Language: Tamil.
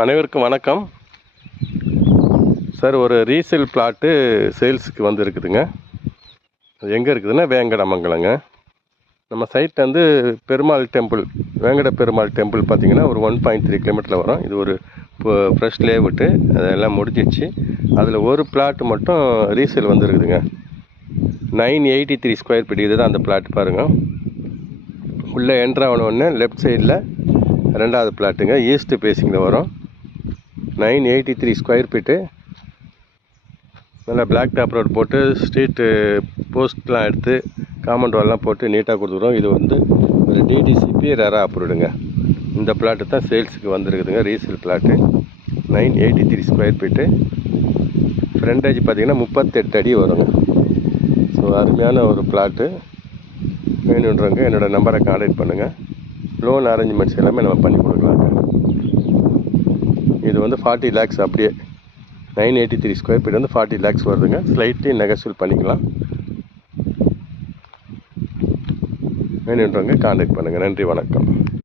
அனைவருக்கும் வணக்கம் சார். ஒரு ரீசேல் பிளாட்டு சேல்ஸுக்கு வந்து இருக்குதுங்க. அது எங்கே இருக்குதுன்னா வேங்கடமங்கலங்க. நம்ம சைட் வந்து பெருமாள் டெம்பிள், வேங்கட பெருமாள் டெம்பிள் பார்த்திங்கன்னா ஒரு 1.3 கிலோமீட்டரில் வரும். இது ஒரு ஃப்ரெஷ் லேஅவுட்டு, அதெல்லாம் முடிஞ்சிடுச்சு. அதில் ஒரு பிளாட் மட்டும் ரீசேல் வந்துருக்குதுங்க. 983 square feet. இது தான் அந்த பிளாட் பாருங்கள். உள்ளே என்ட்ராகணுன்னு லெஃப்ட் சைடில் ரெண்டாவது பிளாட்டுங்க, ஈஸ்ட் ஃபேஸிங்கில் வரும். 983 ஸ்கொயர் ஃபீட்டு. நல்லா பிளாக் டாப் ரோடு போட்டு ஸ்ட்ரீட்டு போஸ்ட்லாம் எடுத்து காம்பவுண்ட் வால்லாம் போட்டு நீட்டாக கொடுத்துருவோம். இது வந்து ஒரு டிடிசிபி ரெரா அப்ரூவ்டுங்க. இந்த பிளாட்டு தான் சேல்ஸுக்கு வந்துருக்குதுங்க. Resale plot 983 square feet. Frontage பார்த்திங்கன்னா 38 அடி வருங்க. ஸோ அருமையான ஒரு பிளாட்டு. வேணுன்றவங்க என்னோடய நம்பரை கான்டாக்ட் பண்ணுங்கள். லோன் அரேஞ்ச்மெண்ட்ஸ் எல்லாமே நம்ம பண்ணி கொடுக்கலாங்க. இது வந்து 40 lakhs அப்படியே 983 ஸ்கொயர் ஃபீட் வந்து 40 lakhs வருதுங்க. ஸ்லைட்லி நெகோஷியபிள் பண்ணிக்கலாம். வேணுன்றவங்க கான்டாக்ட் பண்ணுங்கள். நன்றி, வணக்கம்.